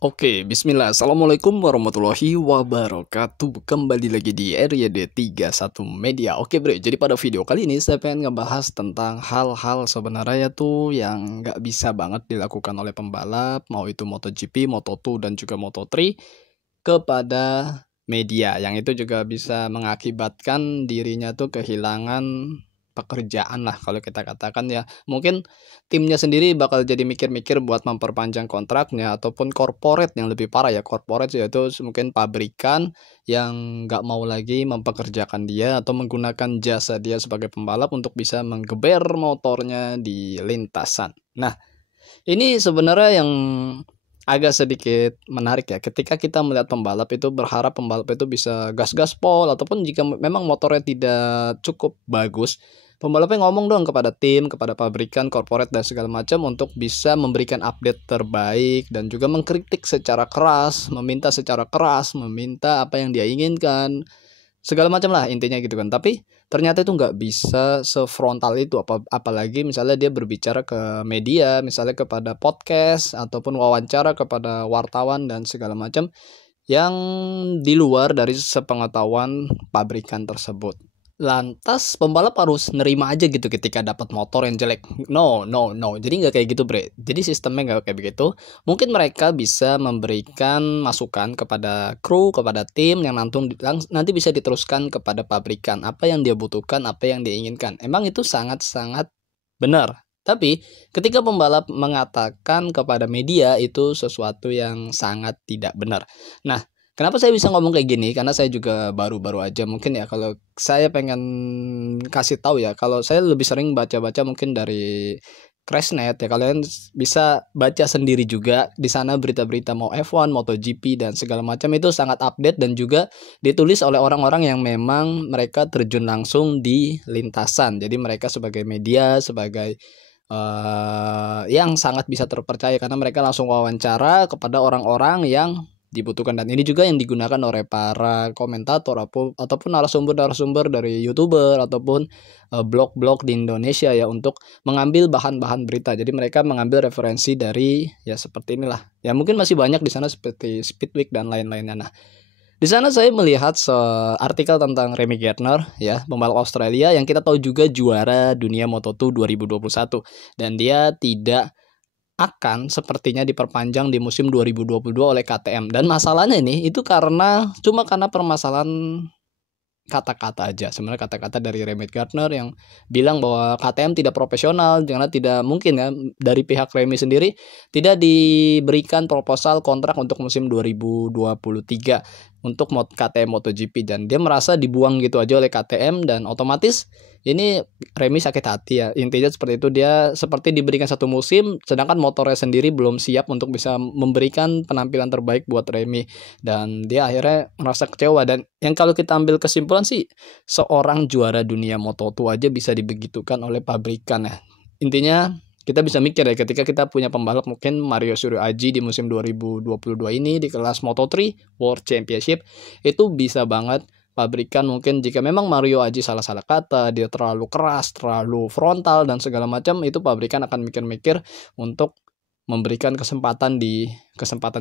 Oke, bismillah. Assalamualaikum warahmatullahi wabarakatuh. Kembali lagi di RYD31 Media. Oke bro, jadi pada video kali ini saya pengen ngebahas tentang hal-hal sebenarnya tuh yang nggak bisa banget dilakukan oleh pembalap, mau itu MotoGP, Moto2, dan juga Moto3 kepada media. Yang itu juga bisa mengakibatkan dirinya tuh kehilangan pekerjaan lah kalau kita katakan ya. Mungkin timnya sendiri bakal jadi mikir-mikir buat memperpanjang kontraknya, ataupun corporate yang lebih parah ya. Corporate yaitu mungkin pabrikan yang nggak mau lagi mempekerjakan dia atau menggunakan jasa dia sebagai pembalap untuk bisa menggeber motornya di lintasan. Nah, ini sebenarnya yang agak sedikit menarik ya, ketika kita melihat pembalap itu berharap pembalap itu bisa gas-gas pol, ataupun jika memang motornya tidak cukup bagus, pembalapnya ngomong dong kepada tim, kepada pabrikan, corporate, dan segala macam untuk bisa memberikan update terbaik dan juga mengkritik secara keras, meminta secara keras, meminta apa yang dia inginkan, segala macam lah intinya gitu kan. Tapi ternyata itu nggak bisa sefrontal itu, apalagi misalnya dia berbicara ke media, misalnya kepada podcast ataupun wawancara kepada wartawan dan segala macam yang di luar dari sepengetahuan pabrikan tersebut. Lantas pembalap harus nerima aja gitu ketika dapat motor yang jelek. No, no, no. Jadi nggak kayak gitu, bre. Jadi sistemnya nggak kayak begitu. Mungkin mereka bisa memberikan masukan kepada kru, kepada tim yang nanti bisa diteruskan kepada pabrikan. Apa yang dia butuhkan, apa yang dia inginkan. Emang itu sangat-sangat benar. Tapi ketika pembalap mengatakan kepada media, itu sesuatu yang sangat tidak benar. Nah, kenapa saya bisa ngomong kayak gini? Karena saya juga baru-baru aja mungkin ya, kalau saya pengen kasih tahu ya, kalau saya lebih sering baca-baca mungkin dari Crashnet ya, kalian bisa baca sendiri juga di sana berita-berita mau F1, MotoGP dan segala macam itu sangat update dan juga ditulis oleh orang-orang yang memang mereka terjun langsung di lintasan. Jadi mereka sebagai media, sebagai yang sangat bisa terpercaya karena mereka langsung wawancara kepada orang-orang yang dibutuhkan, dan ini juga yang digunakan oleh para komentator ataupun narasumber-narasumber dari YouTuber ataupun blog-blog di Indonesia ya, untuk mengambil bahan-bahan berita. Jadi mereka mengambil referensi dari ya seperti inilah. Ya mungkin masih banyak di sana seperti Speedweek dan lain-lainnya. Nah, di sana saya melihat artikel tentang Remy Gardner ya, pembalap Australia yang kita tahu juga juara dunia Moto2 2021, dan dia tidak akan sepertinya diperpanjang di musim 2022 oleh KTM. Dan masalahnya ini itu cuma karena permasalahan kata-kata aja. Sebenarnya kata-kata dari Remy Gardner yang bilang bahwa KTM tidak profesional, karena tidak mungkin ya dari pihak Remy sendiri tidak diberikan proposal kontrak untuk musim 2023 untuk KTM MotoGP, dan dia merasa dibuang gitu aja oleh KTM, dan otomatis ini Remy sakit hati ya. Intinya seperti itu, dia seperti diberikan satu musim sedangkan motornya sendiri belum siap untuk bisa memberikan penampilan terbaik buat Remy, dan dia akhirnya merasa kecewa. Dan yang kalau kita ambil kesimpulan sih, seorang juara dunia Moto2 aja bisa dibegitukan oleh pabrikan ya. Intinya kita bisa mikir ya, ketika kita punya pembalap mungkin Mario Suryo Aji di musim 2022 ini di kelas Moto3 World Championship, itu bisa banget pabrikan mungkin jika memang Mario Aji salah-salah kata, dia terlalu keras, terlalu frontal dan segala macam, itu pabrikan akan mikir-mikir untuk memberikan kesempatan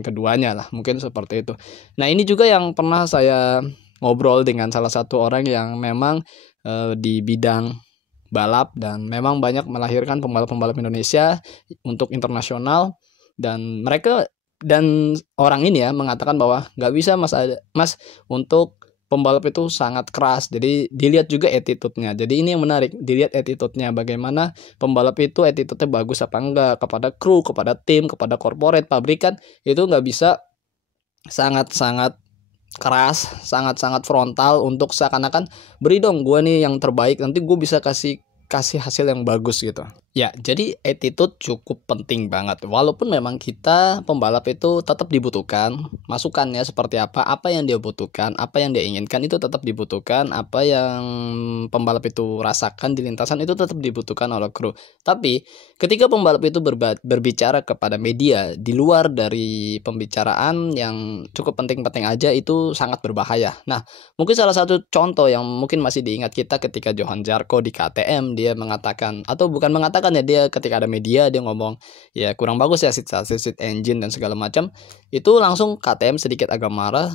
keduanya lah, mungkin seperti itu. Nah, ini juga yang pernah saya ngobrol dengan salah satu orang yang memang di bidang balap dan memang banyak melahirkan pembalap-pembalap Indonesia untuk internasional, dan orang ini ya mengatakan bahwa nggak bisa mas untuk pembalap itu sangat keras, jadi dilihat juga attitude-nya. Jadi ini yang menarik, dilihat attitude-nya, bagaimana pembalap itu attitude-nya bagus apa enggak, kepada kru, kepada tim, kepada corporate, pabrikan, itu nggak bisa sangat-sangat keras, sangat-sangat frontal untuk seakan-akan beri dong gue nih yang terbaik, nanti gue bisa kasih hasil yang bagus gitu. Ya, jadi attitude cukup penting banget. Walaupun memang kita pembalap itu tetap dibutuhkan, masukannya seperti apa yang dia butuhkan, apa yang dia inginkan itu tetap dibutuhkan, apa yang pembalap itu rasakan di lintasan itu tetap dibutuhkan oleh kru. Tapi ketika pembalap itu berbicara kepada media di luar dari pembicaraan yang cukup penting-penting aja, itu sangat berbahaya. Nah, mungkin salah satu contoh yang mungkin masih diingat kita ketika Johan Zarco di KTM, dia mengatakan, atau bukan mengatakan kan ya dia ketika ada media dia ngomong ya kurang bagus ya seat engine dan segala macam, itu langsung KTM sedikit agak marah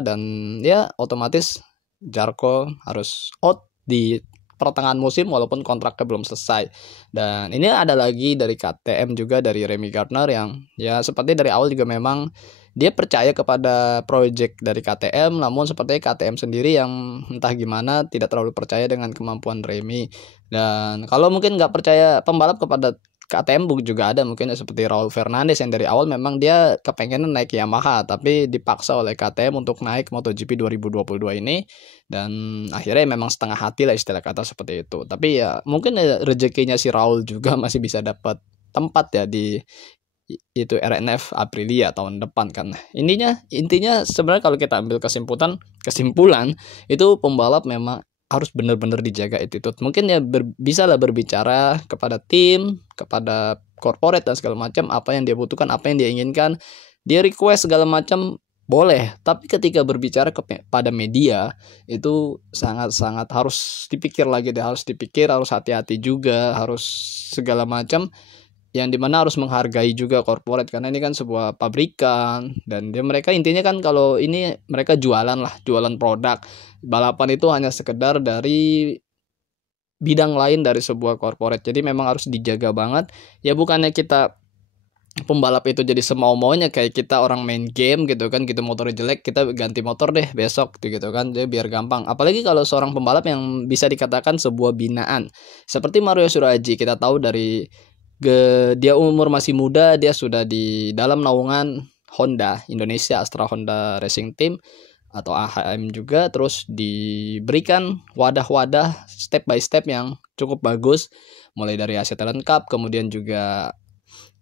dan ya otomatis Zarco harus out di pertengahan musim walaupun kontraknya belum selesai. Dan ini ada lagi dari KTM juga, dari Remy Gardner yang ya seperti dari awal juga memang dia percaya kepada project dari KTM, namun sepertinya KTM sendiri yang entah gimana tidak terlalu percaya dengan kemampuan Remy. Dan kalau mungkin nggak percaya pembalap kepada KTM juga ada mungkin ya, seperti Raul Fernandez yang dari awal memang dia kepengen naik Yamaha tapi dipaksa oleh KTM untuk naik MotoGP 2022 ini, dan akhirnya memang setengah hati lah istilah kata seperti itu. Tapi ya mungkin ya rezekinya si Raul juga masih bisa dapat tempat ya di itu RNF Aprilia tahun depan kan. Intinya sebenarnya kalau kita ambil kesimpulan itu pembalap memang harus benar-benar dijaga attitude. Mungkin ya bisa lah berbicara kepada tim, kepada corporate dan segala macam apa yang dia butuhkan, apa yang dia inginkan, dia request segala macam boleh. Tapi ketika berbicara kepada media itu sangat-sangat harus dipikir lagi deh, harus hati-hati juga, harus segala macam yang dimana harus menghargai juga corporate karena ini kan sebuah pabrikan dan mereka intinya kan kalau ini mereka jualan produk. Balapan itu hanya sekedar dari bidang lain dari sebuah corporate, jadi memang harus dijaga banget ya. Bukannya kita pembalap itu jadi semau-maunya kayak kita orang main game gitu kan, gitu motornya jelek kita ganti motor deh besok gitu kan, jadi biar gampang. Apalagi kalau seorang pembalap yang bisa dikatakan sebuah binaan seperti Mario Surajii, kita tahu dari dia umur masih muda, dia sudah di dalam naungan Honda Indonesia, Astra Honda Racing Team atau AHM juga, terus diberikan wadah-wadah step by step yang cukup bagus, mulai dari Asia Talent Cup, kemudian juga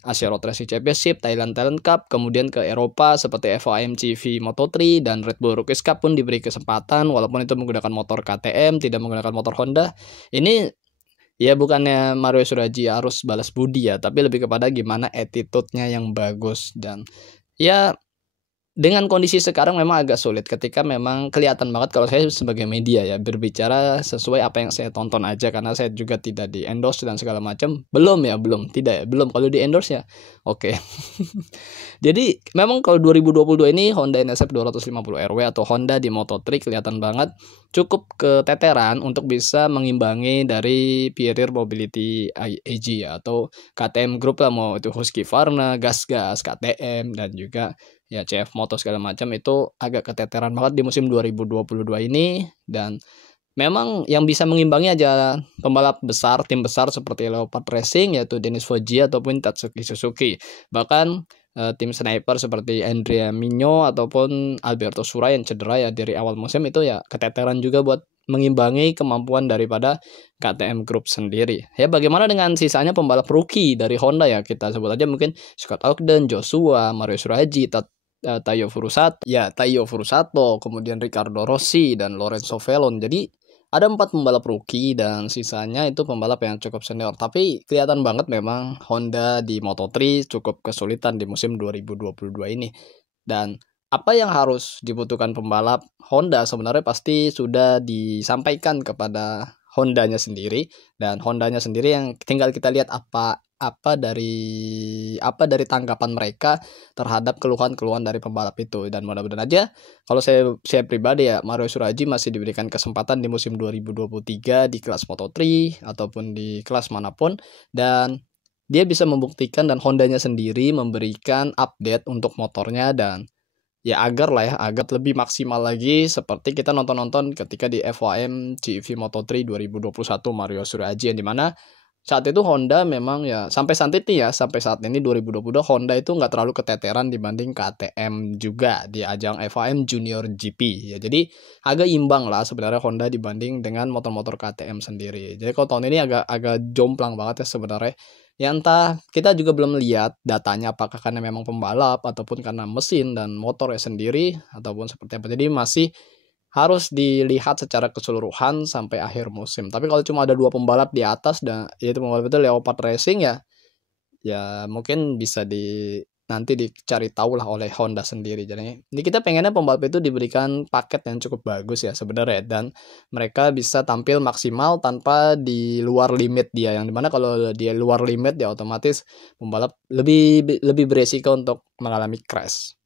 Asia Road Racing Championship, Thailand Talent Cup, kemudian ke Eropa seperti FOM CV Moto3 dan Red Bull Rookies Cup pun diberi kesempatan walaupun itu menggunakan motor KTM, tidak menggunakan motor Honda. Ini ya bukannya Mario Surajii harus balas budi ya, tapi lebih kepada gimana attitude-nya yang bagus. Dan ya dengan kondisi sekarang memang agak sulit ketika memang kelihatan banget kalau saya sebagai media ya berbicara sesuai apa yang saya tonton aja, karena saya juga tidak di endorse dan segala macam. Belum. Kalau di endorse ya oke. Jadi memang kalau 2022 ini Honda NSF 250 RW atau Honda di Moto3 kelihatan banget cukup keteteran untuk bisa mengimbangi dari Pierer Mobility AG ya, atau KTM Group lah, mau itu Husqvarna, Gas, KTM dan juga ya CF Moto segala macam, itu agak keteteran banget di musim 2022 ini. Dan memang yang bisa mengimbangi aja pembalap besar, tim besar seperti Leopard Racing yaitu Denis Foggia ataupun Tatsuki Suzuki. Bahkan tim sniper seperti Andrea Migno ataupun Alberto Sura yang cedera ya dari awal musim itu ya keteteran juga buat mengimbangi kemampuan daripada KTM Group sendiri. Ya bagaimana dengan sisanya pembalap rookie dari Honda ya, kita sebut aja mungkin Scott Ogden, Joshua, Mario Surajii, Taiyo Furusato, kemudian Ricardo Rossi dan Lorenzo Felon. Jadi ada 4 pembalap rookie dan sisanya itu pembalap yang cukup senior. Tapi kelihatan banget memang Honda di Moto3 cukup kesulitan di musim 2022 ini. Dan apa yang harus dibutuhkan pembalap Honda sebenarnya pasti sudah disampaikan kepada Hondanya sendiri, dan Hondanya sendiri yang tinggal kita lihat apa dari tanggapan mereka terhadap keluhan-keluhan dari pembalap itu. Dan mudah-mudahan aja kalau saya pribadi ya, Mario Surajii masih diberikan kesempatan di musim 2023 di kelas Moto3 ataupun di kelas manapun, dan dia bisa membuktikan dan Hondanya sendiri memberikan update untuk motornya dan ya agar lebih maksimal lagi seperti kita nonton ketika di FOM GP Moto3 2021 Mario Surajii, yang dimana saat itu Honda memang ya sampai saat ini 2022 Honda itu nggak terlalu keteteran dibanding KTM juga di ajang FIM Junior GP ya. Jadi agak imbang lah sebenarnya Honda dibanding dengan motor-motor KTM sendiri. Jadi kalau tahun ini agak jomplang banget ya sebenarnya. Ya entah, kita juga belum lihat datanya apakah karena memang pembalap ataupun karena mesin dan motornya sendiri ataupun seperti apa. Jadi masih harus dilihat secara keseluruhan sampai akhir musim. Tapi kalau cuma ada 2 pembalap di atas dan yaitu pembalap itu Leopard Racing ya mungkin bisa nanti dicari tahu lah oleh Honda sendiri. Jadi ini kita pengennya pembalap itu diberikan paket yang cukup bagus ya sebenarnya, dan mereka bisa tampil maksimal tanpa di luar limit dia, yang dimana kalau dia luar limit ya otomatis pembalap lebih beresiko untuk mengalami crash.